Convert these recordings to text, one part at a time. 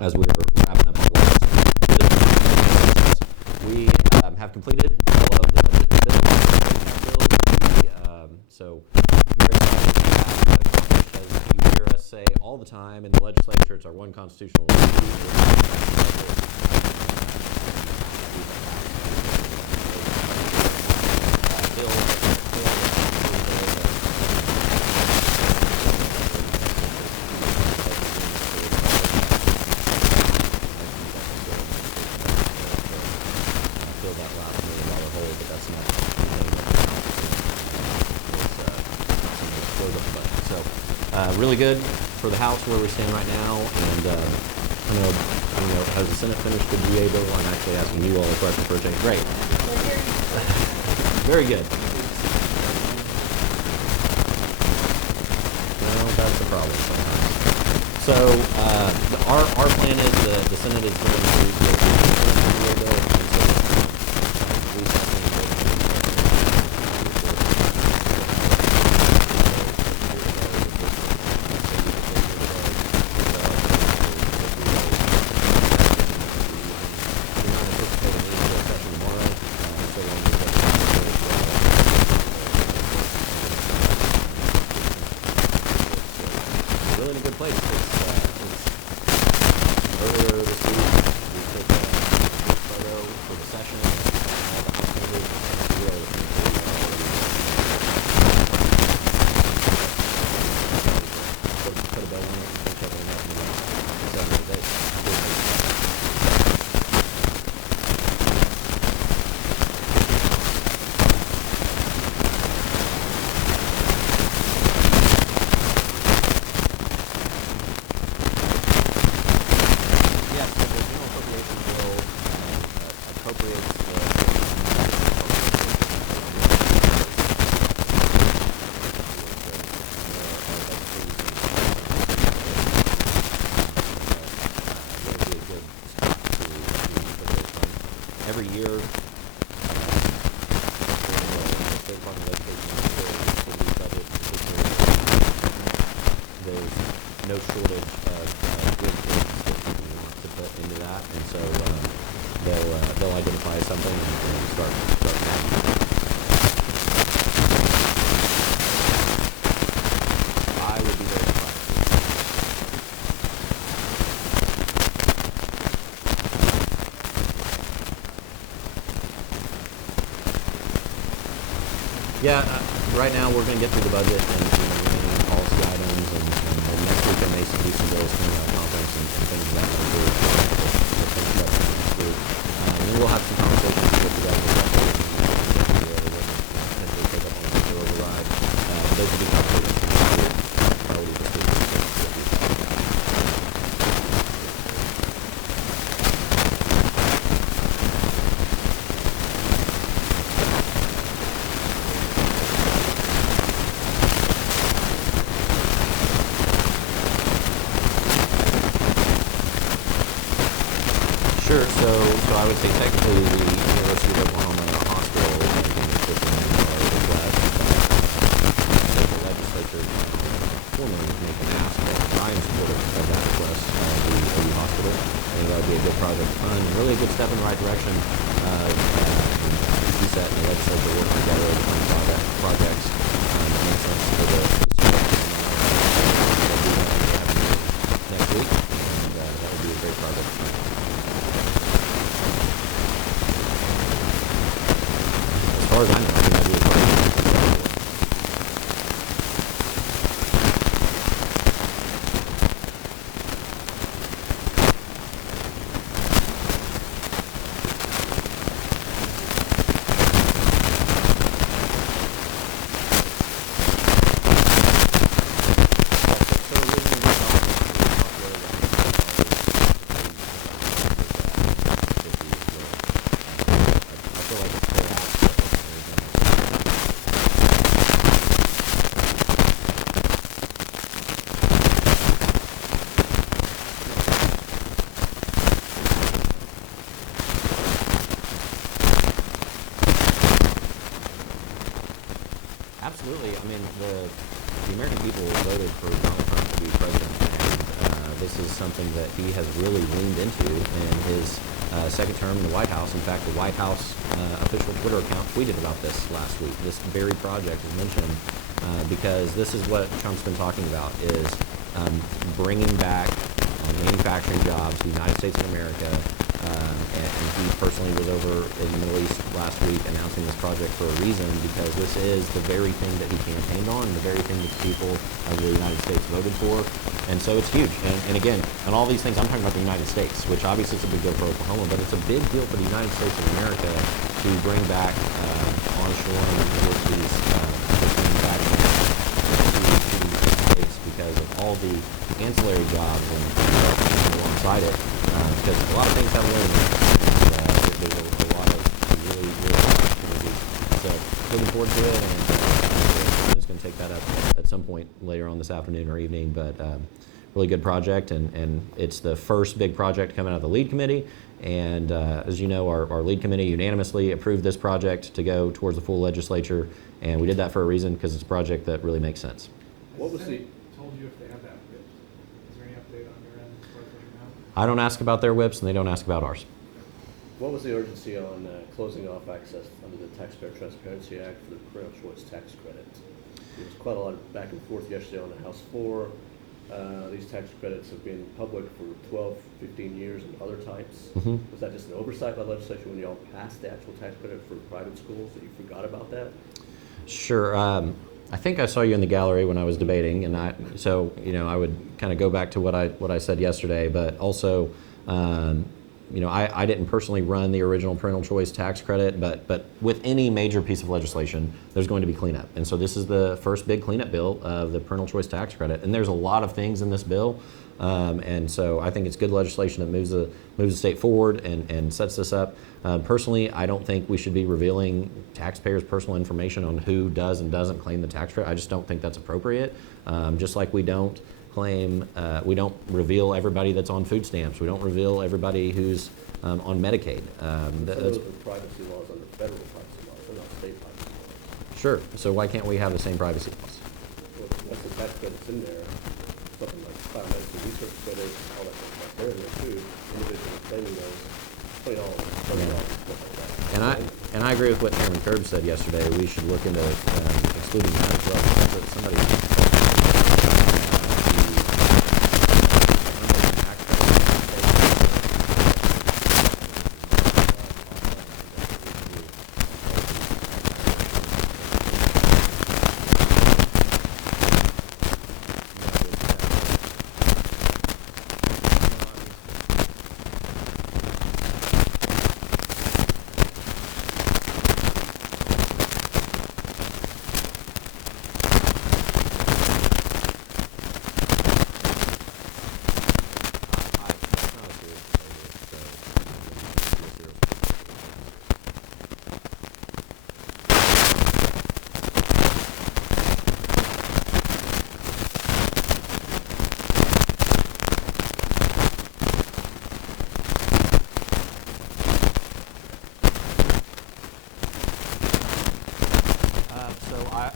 as we were wrapping up on the last business, we have completed all of the bills. So very excited to have that accomplished. As you hear us say all the time in the legislature, it's our one constitutional really good for the House where we stand right now, and I don't know, has the Senate finished the GA bill? I'm actually asking you all a question for a change. Great. Very good. Well, that's the problem sometimes. So our plan is the Senate is going to do the GA bill, and so every year, there's no shortage of good things that people want to put into that, and so they'll identify something and start adding. I would be very surprised. Yeah, right now we're going to get through the budget and remaining policy items, and next week I may do some bills coming out of conference and things of that nature. And then we'll have some conversations with the government potentially take up on the override. Those will be conversations probably this week. Sure. So I would say technically the University of Oklahoma Hospital is making a $50 million request. The legislature formally making an ask, but I am supportive of that request of the OU Hospital. I think that would be a good project to fund and really a good step in the right direction. CSET and the legislature working together to fund projects that make sense for the students. Next week, and that would be a great project to fund. As far as I know, that'd be a project. Absolutely. I mean, the American people voted for Donald Trump to be president, and this is something that he has really leaned into in his second term in the White House. In fact, the White House official Twitter account tweeted about this last week. This very project is mentioned because this is what Trump's been talking about, is bringing back manufacturing jobs to the United States of America. And he personally was over in the Middle East last week announcing this project for a reason, because this is the very thing that he campaigned on, the very thing that the people of the United States voted for. And so it's huge. And again, on all these things, I'm talking about the United States, which obviously is a big deal for Oklahoma, but it's a big deal for the United States of America to bring back onshoring these manufacturing to the United States, because of all the ancillary jobs and alongside it. Because a lot of things haven't really been, there's a lot of really, really opportunities. So looking forward to it, and I'm just going to take that up at some point later on this afternoon or evening. But really good project, and it's the first big project coming out of the lead committee. And as you know, our lead committee unanimously approved this project to go towards the full legislature, and we did that for a reason, because it's a project that really makes sense. What was the... told you if they have that whip? Is there any update on your end as far as right now? I don't ask about their whips, and they don't ask about ours. What was the urgency on closing off access under the Taxpayer Transparency Act for the parental choice tax credit? There was quite a lot of back and forth yesterday on the House floor. These tax credits have been public for 12, 15 years and other types. Mm-hmm. Was that just an oversight by the legislature when y'all passed the actual tax credit for private schools that you forgot about that? Sure. I think I saw you in the gallery when I was debating, and I would kind of go back to what I said yesterday, but also, I didn't personally run the original parental choice tax credit, but with any major piece of legislation, there's going to be cleanup, and so this is the first big cleanup bill of the parental choice tax credit, and there's a lot of things in this bill, and so I think it's good legislation that moves the state forward and sets this up. Personally, I don't think we should be revealing taxpayers' personal information on who does and doesn't claim the tax credit. I just don't think that's appropriate. Just like we don't reveal everybody that's on food stamps. We don't reveal everybody who's on Medicaid. Those are privacy laws under federal privacy laws, they're not state privacy laws. Sure. So why can't we have the same privacy laws? Well, that's the tax credits in there, something like biomedical research credits, all that stuff. They're in there too. Individuals claiming those, $20, stuff like that. And I agree with what Chairman Curb said yesterday. We should look into excluding that as well. Somebody.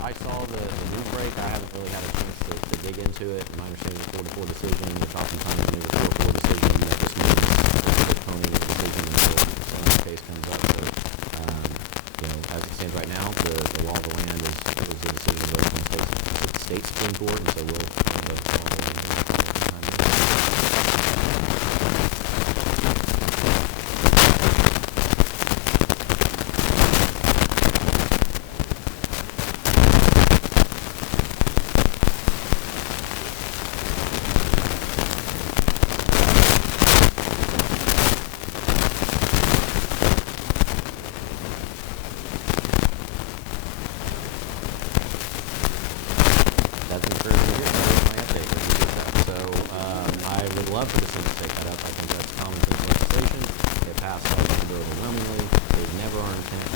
I saw the news break. I haven't really had a chance to dig into it. My understanding is a 4-4 decision, which oftentimes when there's a 4-4 decision, that just means it's postponing a decision until the case comes up. So, as it stands right now, the law of the land is a decision of the state Supreme Court, and so we'll have the law of the land love for the state to take that up. I think that's common sense legislation. It passed by the number overwhelmingly. It was never our intent.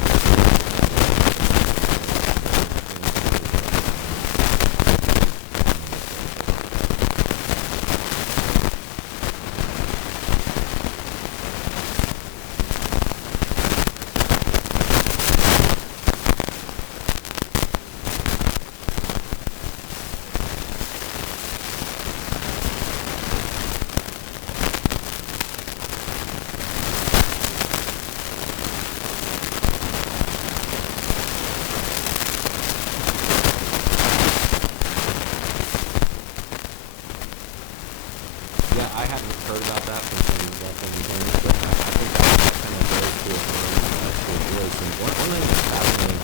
concerns, but I think that kind of goes to affirm really some, one thing that's fascinating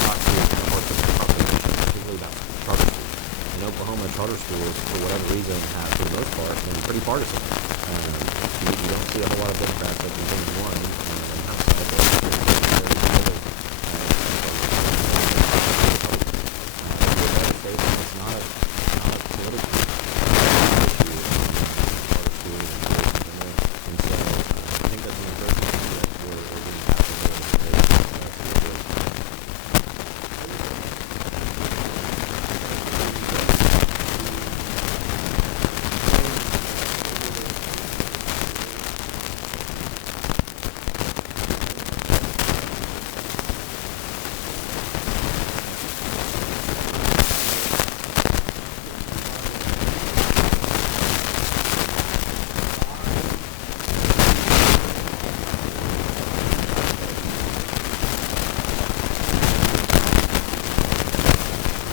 about the parts of the population, particularly about charter schools. In Oklahoma, charter schools, for whatever reason, have, for the most part, been pretty partisan. You don't see a whole lot of Democrats that continue one on the House side, but it's not a political issue. Charter schools and schools in general, and so I think that's an encouraging thing that we're getting past the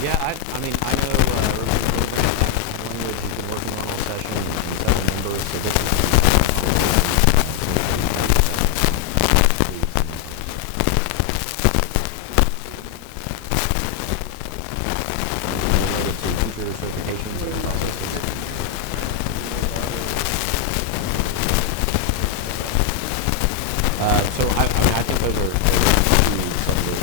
Yeah, I mean, I know language we've been working on all session and several members, so this is related to teacher certifications and processes. So I mean, I think those are some of the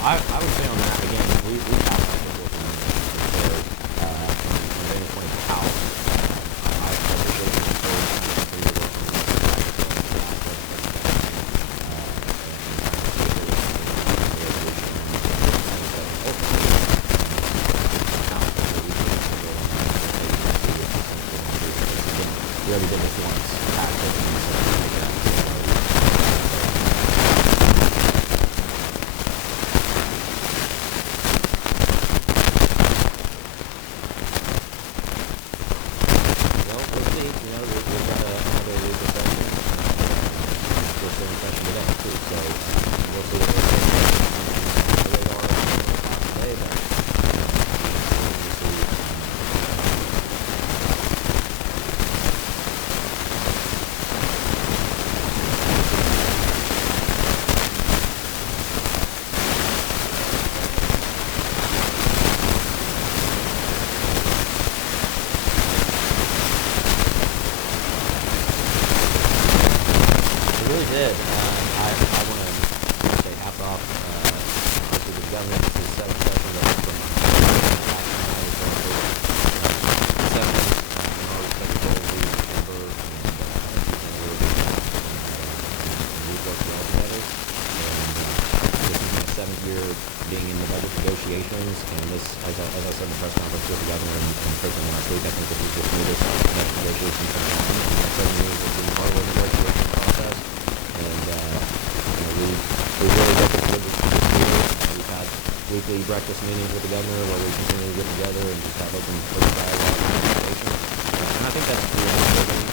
I would say on that, again, we have to working on this. So, from the point of how, I appreciate the encouragement to we already did this once, did. I want to say hats off to the government. This is the seventh session that from seven in our respective roles, we chamber and we've worked well together. And this is my seventh year being in the budget negotiations, and this, as I said in the press conference with the governor and President last week, I think this is the smoothest budget negotiations have gone in the 7 years of being part of the negotiation process. And we really looking forward to this meeting. We've had weekly breakfast meetings with the governor where we continue to get together and just have open dialogue and conversation. And I think that's really important.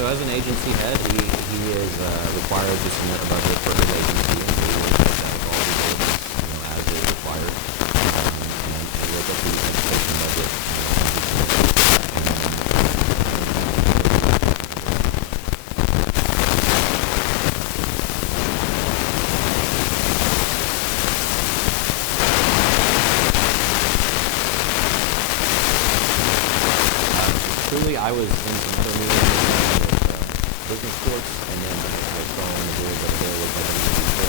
So as an agency head, he is required to submit a budget for his agency, and so he will take that with all his agencies, as is required. And look at the education budget. Truly, I was in some other meetings with business courts, and then I saw on the board that there was like a